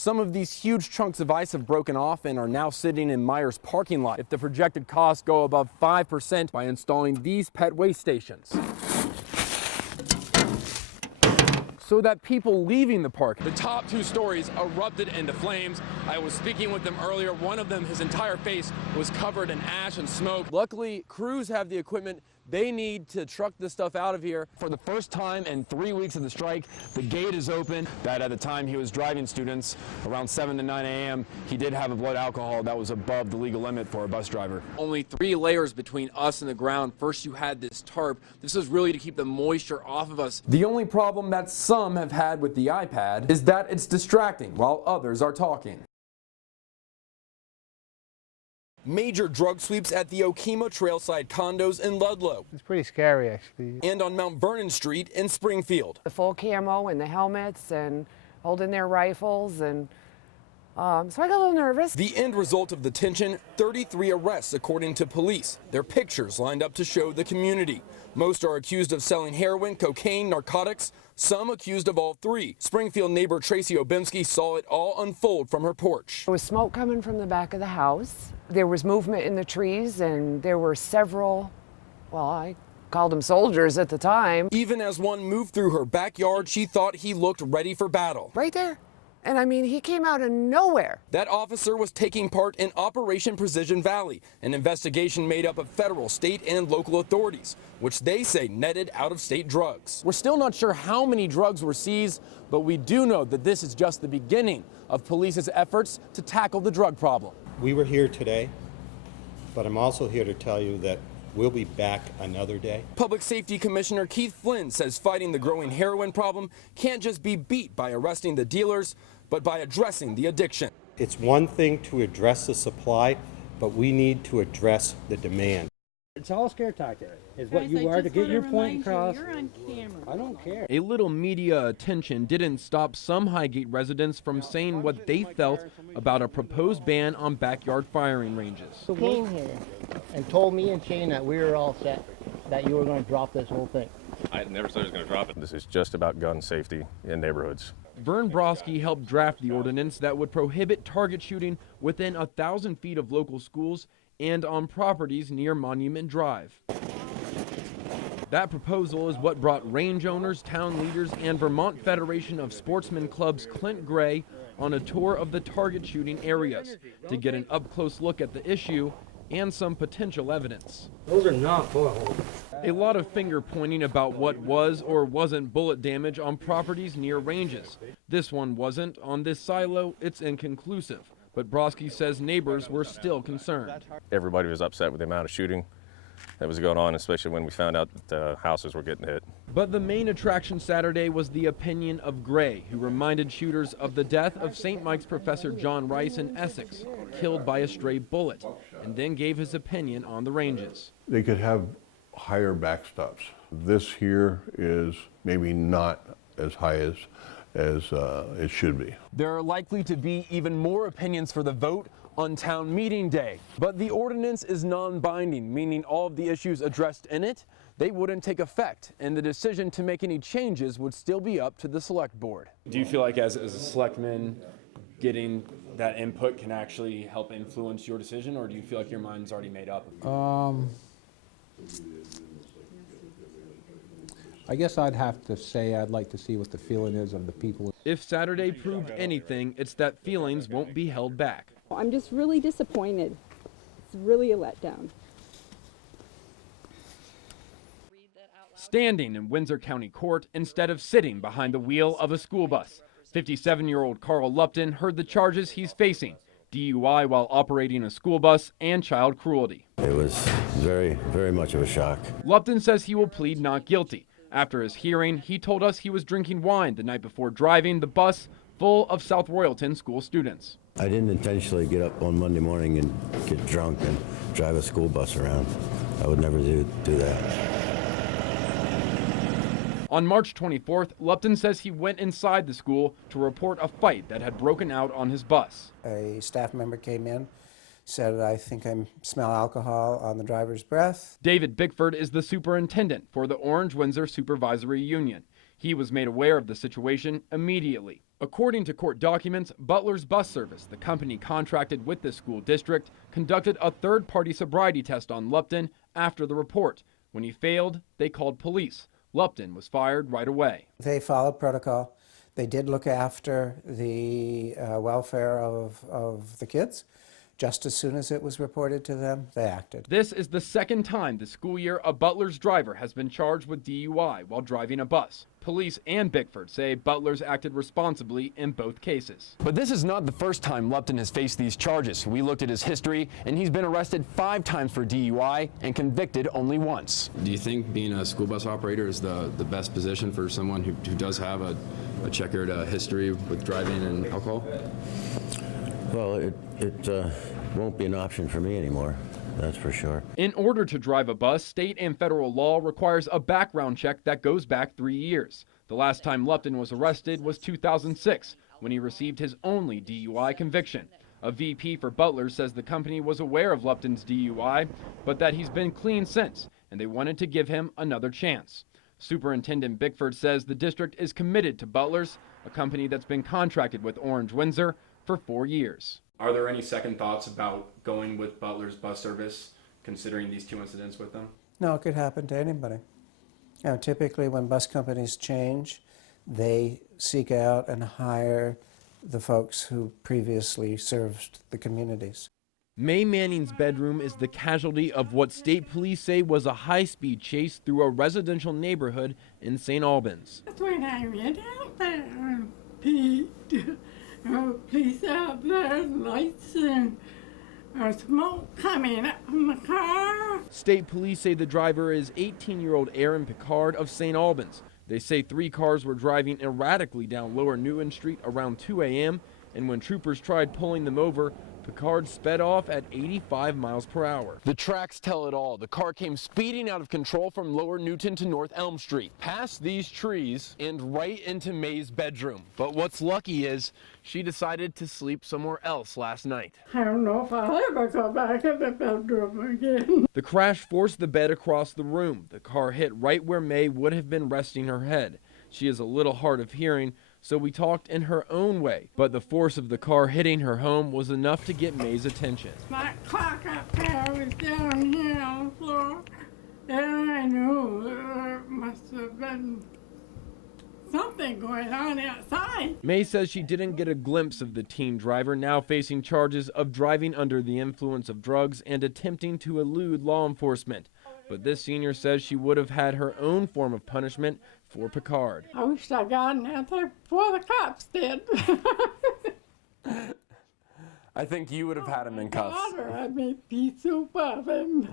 Some of these huge chunks of ice have broken off and are now sitting in Meyer's parking lot. If the projected costs go above 5% by installing these pet waste stations, so that people leaving the park. The top 2 stories erupted into flames. I was speaking with them earlier. One of them, his entire face was covered in ash and smoke. Luckily, crews have the equipment they need to truck this stuff out of here. For the first time in 3 weeks of the strike, the gate is open. That at the time he was driving students around 7 to 9 a.m., he did have a blood alcohol that was above the legal limit for a bus driver. Only 3 layers between us and the ground. First you had this tarp. This is really to keep the moisture off of us. The only problem that some have had with the iPad is that it's distracting while others are talking. Major drug sweeps at the Okemo Trailside condos in Ludlow. It's pretty scary, actually. And on Mount Vernon Street in Springfield. The full camo and the helmets and holding their rifles, and so I got a little nervous. The end result of the tension, 33 arrests according to police. Their pictures lined up to show the community. Most are accused of selling heroin, cocaine, narcotics, some accused of all 3. Springfield neighbor Tracy Obimski saw it all unfold from her porch. There was smoke coming from the back of the house. There was movement in the trees, and there were several, well, I called them soldiers at the time. Even as one moved through her backyard, she thought he looked ready for battle. Right there. And I mean, he came out of nowhere. That officer was taking part in Operation Precision Valley, an investigation made up of federal, state, and local authorities, which they say netted out-of-state drugs. We're still not sure how many drugs were seized, but we do know that this is just the beginning of police's efforts to tackle the drug problem. We were here today, but I'm also here to tell you that we'll be back another day. Public Safety Commissioner Keith Flynn says fighting the growing heroin problem can't just be beat by arresting the dealers, but by addressing the addiction. It's one thing to address the supply, but we need to address the demand. It's all scare tactic, is what you are to get your point across. You're on camera. I don't care. A little media attention didn't stop some Highgate residents from saying what they felt about a proposed ban on backyard firing ranges. Came here and told me and Shane that we were all set, that you were going to drop this whole thing. I never said I was going to drop it. This is just about gun safety in neighborhoods. Vern Broski helped draft the ordinance that would prohibit target shooting within 1,000 feet of local schools and on properties near Monument Drive. That proposal is what brought range owners, town leaders, and Vermont Federation of Sportsmen Clubs Clint Gray on a tour of the target shooting areas to get an up-close look at the issue and some potential evidence. Those are not bullet holes. A lot of finger pointing about what was or wasn't bullet damage on properties near ranges. This one wasn't. On this silo, it's inconclusive. But Broski says neighbors were still concerned. Everybody was upset with the amount of shooting that was going on, especially when we found out that houses were getting hit. But the main attraction Saturday was the opinion of Gray, who reminded shooters of the death of St. Mike's professor John Rice in Essex, killed by a stray bullet, and then gave his opinion on the ranges. They could have higher backstops. This here is maybe not as high as it should be. There are likely to be even more opinions for the vote on town meeting day. But the ordinance is non-binding, meaning all of the issues addressed in it, they wouldn't take effect, and the decision to make any changes would still be up to the select board. Do you feel like as a selectman, getting that input can actually help influence your decision, or do you feel like your mind's already made up? I guess I'd have to say I'd like to see what the feeling is of the people. If Saturday proved anything, it's that feelings won't be held back. I'm just really disappointed. It's really a letdown. Standing in Windsor County Court instead of sitting behind the wheel of a school bus, 57-year-old Carl Lupton heard the charges he's facing: DUI while operating a school bus and child cruelty. It was very, very much of a shock. Lupton says he will plead not guilty. After his hearing, he told us he was drinking wine the night before driving the bus full of South Royalton school students. I didn't intentionally get up on Monday morning and get drunk and drive a school bus around. I would never do that. On March 24th, Lupton says he went inside the school to report a fight that had broken out on his bus. A staff member came in, said, "I think I smell alcohol on the driver's breath." David Bickford is the superintendent for the Orange Windsor Supervisory Union. He was made aware of the situation immediately. According to court documents, Butler's Bus Service, the company contracted with the school district, conducted a third-party sobriety test on Lupton after the report. When he failed, they called police. Lupton was fired right away. They followed protocol. They did look after the welfare of the kids. Just as soon as it was reported to them, they acted. This is the second time this school year a Butler's driver has been charged with DUI while driving a bus. Police and Bickford say Butler's acted responsibly in both cases. But this is not the first time Lupton has faced these charges. We looked at his history, and he's been arrested 5 times for DUI and convicted only once. Do you think being a school bus operator is the best position for someone who does have a checkered history with driving and alcohol? Well, it won't be an option for me anymore, that's for sure. In order to drive a bus, state and federal law requires a background check that goes back 3 years. The last time Lupton was arrested was 2006, when he received his only DUI conviction. A VP for Butler says the company was aware of Lupton's DUI, but that he's been clean since, and they wanted to give him another chance. Superintendent Bickford says the district is committed to Butler's, a company that's been contracted with Orange Windsor for 4 years. Are there any second thoughts about going with Butler's Bus Service, considering these 2 incidents with them? No, it could happen to anybody. You know, typically when bus companies change, they seek out and hire the folks who previously served the communities. May Manning's bedroom is the casualty of what state police say was a high-speed chase through a residential neighborhood in St. Albans. That's when I went out there and peed. Police out there, lights and smoke coming up from the car. State police say the driver is 18-year-old Aaron Picard of St. Albans. They say 3 cars were driving erratically down Lower Newton Street around 2 a.m., and when troopers tried pulling them over, Picard sped off at 85 miles per hour. The tracks tell it all. The car came speeding out of control from Lower Newton to North Elm Street, past these trees and right into May's bedroom. But what's lucky is she decided to sleep somewhere else last night. I don't know if I'll ever go back in the bedroom again. The crash forced the bed across the room. The car hit right where May would have been resting her head. She is a little hard of hearing, so we talked in her own way, but the force of the car hitting her home was enough to get May's attention. That clock up there was down here on the floor, and I knew there must have been something going on outside. May says she didn't get a glimpse of the teen driver now facing charges of driving under the influence of drugs and attempting to elude law enforcement. But this senior says she would have had her own form of punishment for Picard. I wish I got out there before the cops did. I think you would have had him in cuffs. I made pea soup of him.